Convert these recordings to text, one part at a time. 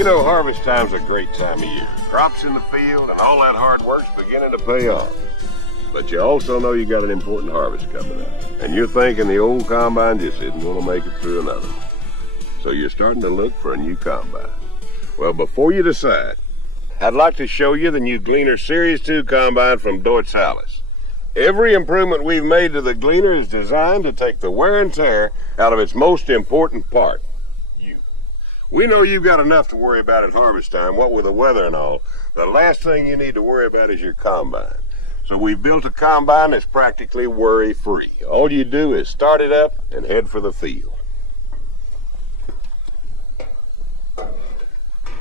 You know, harvest time's a great time of year. Crops in the field and all that hard work's beginning to pay off. But you also know you got an important harvest coming up. And you're thinking the old combine just isn't going to make it through another. So you're starting to look for a new combine. Well, before you decide, I'd like to show you the new Gleaner Series 2 combine from Deutz Alice. Every improvement we've made to the Gleaner is designed to take the wear and tear out of its most important part, you. We know you've got enough to worry about at harvest time, what with the weather and all. The last thing you need to worry about is your combine. So we've built a combine that's practically worry-free. All you do is start it up and head for the field.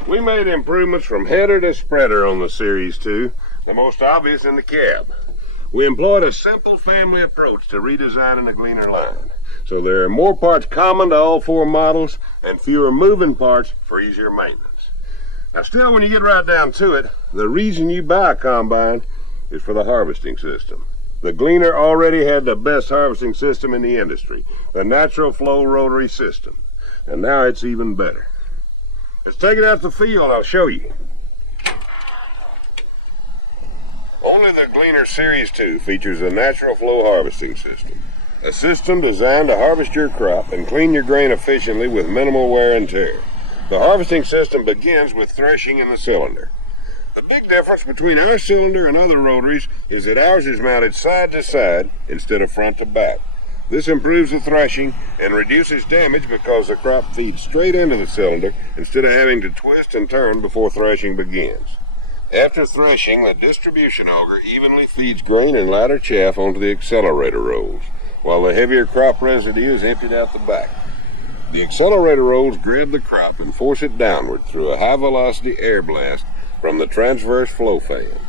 We made improvements from header to spreader on the Series 2, the most obvious in the cab. We employed a simple family approach to redesigning the Gleaner line. So there are more parts common to all four models and fewer moving parts for easier maintenance. Now still, when you get right down to it, the reason you buy a combine is for the harvesting system. The Gleaner already had the best harvesting system in the industry, the natural flow rotary system. And now it's even better. Let's take it out to the field, I'll show you. Only the Gleaner Series 2 features a natural flow harvesting system. A system designed to harvest your crop and clean your grain efficiently with minimal wear and tear. The harvesting system begins with threshing in the cylinder. The big difference between our cylinder and other rotaries is that ours is mounted side to side instead of front to back. This improves the threshing and reduces damage because the crop feeds straight into the cylinder instead of having to twist and turn before threshing begins. After threshing, the distribution auger evenly feeds grain and lighter chaff onto the accelerator rolls, while the heavier crop residue is emptied out the back. The accelerator rolls grab the crop and force it downward through a high-velocity air blast from the transverse flow fan.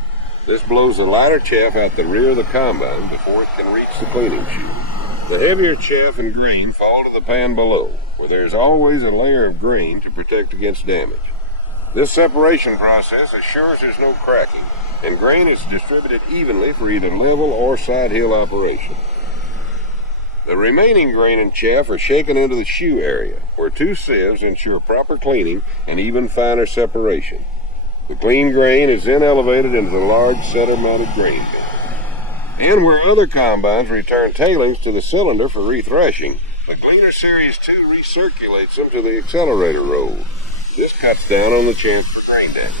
This blows the lighter chaff out the rear of the combine before it can reach the cleaning chute. The heavier chaff and grain fall to the pan below, where there is always a layer of grain to protect against damage. This separation process assures there's no cracking, and grain is distributed evenly for either level or side hill operation. The remaining grain and chaff are shaken into the shoe area, where two sieves ensure proper cleaning and even finer separation. The clean grain is then elevated into the large center-mounted grain bin. And where other combines return tailings to the cylinder for rethreshing, the Gleaner Series 2 recirculates them to the accelerator rolls. This cuts down on the chance for grain damage.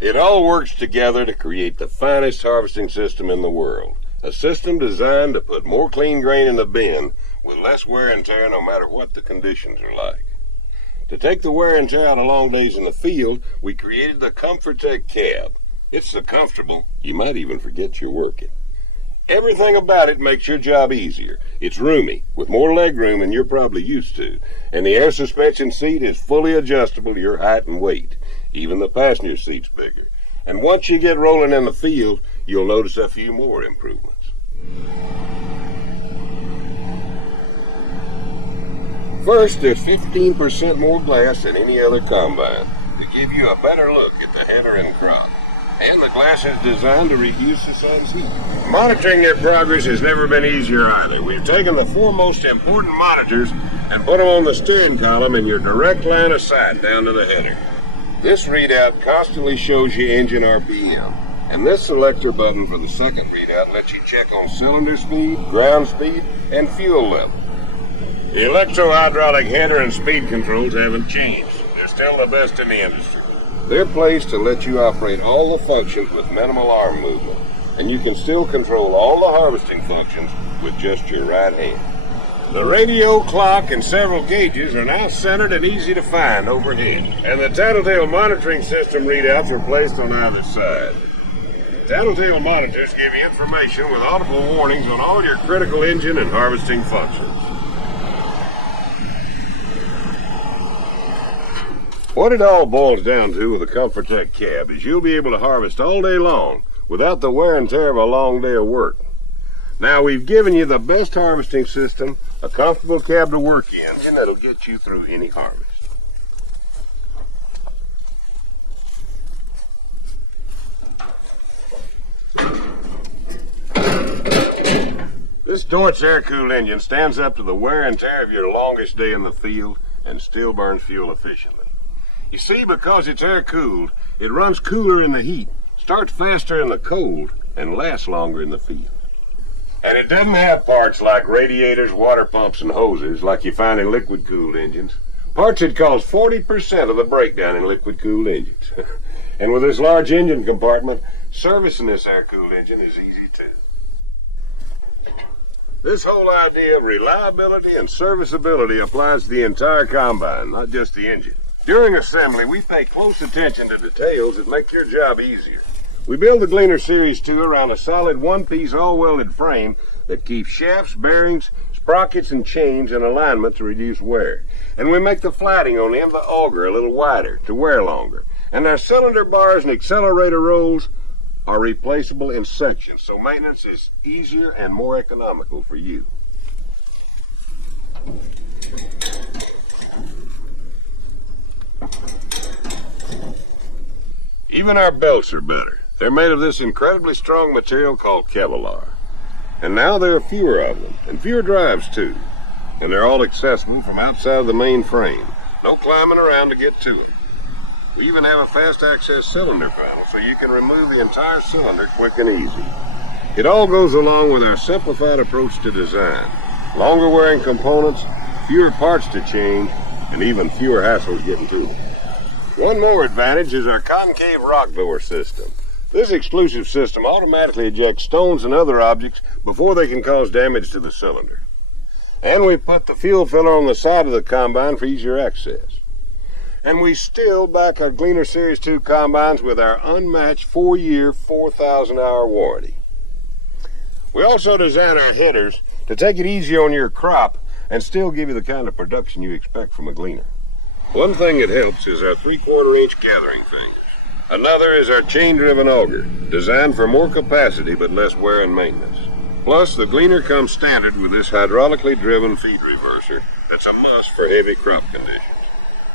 It all works together to create the finest harvesting system in the world. A system designed to put more clean grain in the bin with less wear and tear no matter what the conditions are like. To take the wear and tear out of long days in the field, we created the ComfortTech cab. It's so comfortable, you might even forget you're working. Everything about it makes your job easier. It's roomy, with more leg room than you're probably used to, and the air suspension seat is fully adjustable to your height and weight. Even the passenger seat's bigger. And once you get rolling in the field, you'll notice a few more improvements. First, there's 15% more glass than any other combine to give you a better look at the header and crop. And the glass is designed to reduce the sun's heat. Monitoring your progress has never been easier either. We've taken the four most important monitors and put them on the steering column in your direct line of sight down to the header. This readout constantly shows you engine RPM, and this selector button for the second readout lets you check on cylinder speed, ground speed, and fuel level. The electro-hydraulic header and speed controls haven't changed. They're still the best in the industry. They're placed to let you operate all the functions with minimal arm movement, and you can still control all the harvesting functions with just your right hand. The radio, clock, and several gauges are now centered and easy to find overhead, and the tattletale monitoring system readouts are placed on either side. Tattletale monitors give you information with audible warnings on all your critical engine and harvesting functions. What it all boils down to with the ComfortTech cab is you'll be able to harvest all day long without the wear and tear of a long day of work. Now, we've given you the best harvesting system, a comfortable cab to work in, and that'll get you through any harvest. This Deutz air-cooled engine stands up to the wear and tear of your longest day in the field and still burns fuel efficiently. You see, because it's air-cooled, it runs cooler in the heat, starts faster in the cold, and lasts longer in the field. And it doesn't have parts like radiators, water pumps, and hoses like you find in liquid-cooled engines. Parts that cause 40% of the breakdown in liquid-cooled engines. And with this large engine compartment, servicing this air-cooled engine is easy too. This whole idea of reliability and serviceability applies to the entire combine, not just the engine. During assembly, we pay close attention to details that make your job easier. We build the Gleaner Series 2 around a solid one-piece all-welded frame that keeps shafts, bearings, sprockets, and chains in alignment to reduce wear. And we make the flatting on the end of the auger a little wider to wear longer. And our cylinder bars and accelerator rolls are replaceable in sections, so maintenance is easier and more economical for you. Even our belts are better. They're made of this incredibly strong material called Kevlar. And now there are fewer of them, and fewer drives too. And they're all accessible from outside of the main frame. No climbing around to get to it. We even have a fast access cylinder panel so you can remove the entire cylinder quick and easy. It all goes along with our simplified approach to design. Longer wearing components, fewer parts to change, and even fewer hassles getting to them. One more advantage is our concave rock door system. This exclusive system automatically ejects stones and other objects before they can cause damage to the cylinder. And we put the fuel filler on the side of the combine for easier access. And we still back our Gleaner Series 2 combines with our unmatched 4-year, 4,000-hour warranty. We also design our headers to take it easy on your crop and still give you the kind of production you expect from a Gleaner. One thing that helps is our 3/4-inch gathering fingers. Another is our chain-driven auger, designed for more capacity but less wear and maintenance. Plus, the Gleaner comes standard with this hydraulically driven feed reverser that's a must for heavy crop conditions.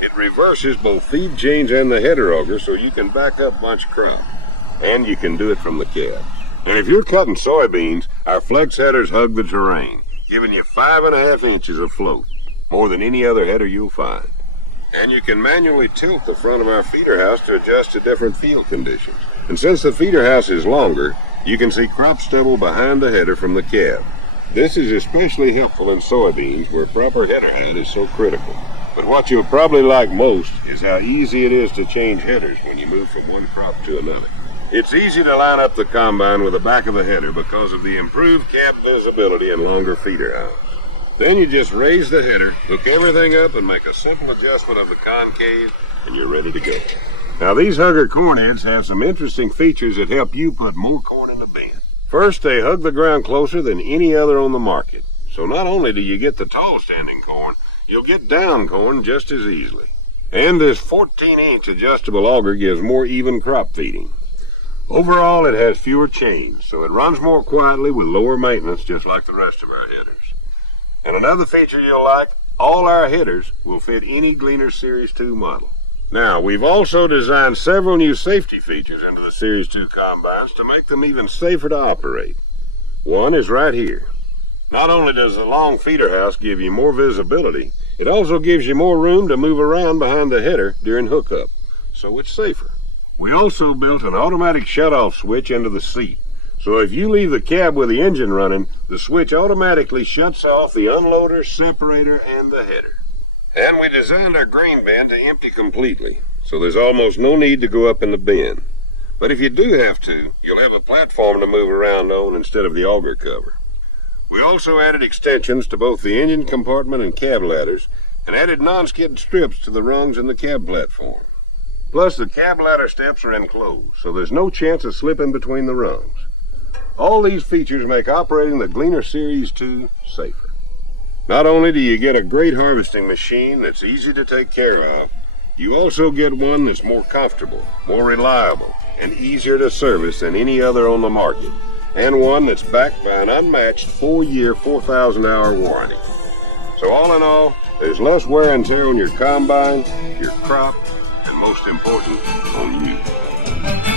It reverses both feed chains and the header auger so you can back up bunch crop. And you can do it from the cab. And if you're cutting soybeans, our flex headers hug the terrain, giving you 5.5 inches of float, more than any other header you'll find. And you can manually tilt the front of our feeder house to adjust to different field conditions. And since the feeder house is longer, you can see crop stubble behind the header from the cab. This is especially helpful in soybeans where proper header height is so critical. But what you'll probably like most is how easy it is to change headers when you move from one crop to another. It's easy to line up the combine with the back of the header because of the improved cab visibility and longer feeder house. Then you just raise the header, hook everything up, and make a simple adjustment of the concave, and you're ready to go. Now, these hugger corn heads have some interesting features that help you put more corn in the bin. First, they hug the ground closer than any other on the market. So not only do you get the tall standing corn, you'll get down corn just as easily. And this 14-inch adjustable auger gives more even crop feeding. Overall, it has fewer chains, so it runs more quietly with lower maintenance, just like the rest of our headers. And another feature you'll like, all our headers will fit any Gleaner Series 2 model. Now, we've also designed several new safety features into the Series 2 combines to make them even safer to operate. One is right here. Not only does the long feeder house give you more visibility, it also gives you more room to move around behind the header during hookup, so it's safer. We also built an automatic shut-off switch into the seat. So if you leave the cab with the engine running, the switch automatically shuts off the unloader, separator, and the header. And we designed our grain bin to empty completely, so there's almost no need to go up in the bin. But if you do have to, you'll have a platform to move around on instead of the auger cover. We also added extensions to both the engine compartment and cab ladders, and added non-skid strips to the rungs in the cab platform. Plus, the cab ladder steps are enclosed, so there's no chance of slipping between the rungs. All these features make operating the Gleaner Series 2 safer. Not only do you get a great harvesting machine that's easy to take care of, you also get one that's more comfortable, more reliable, and easier to service than any other on the market, and one that's backed by an unmatched 4-year, 4,000-hour warranty. So all in all, there's less wear and tear on your combine, your crop, and most important, on you.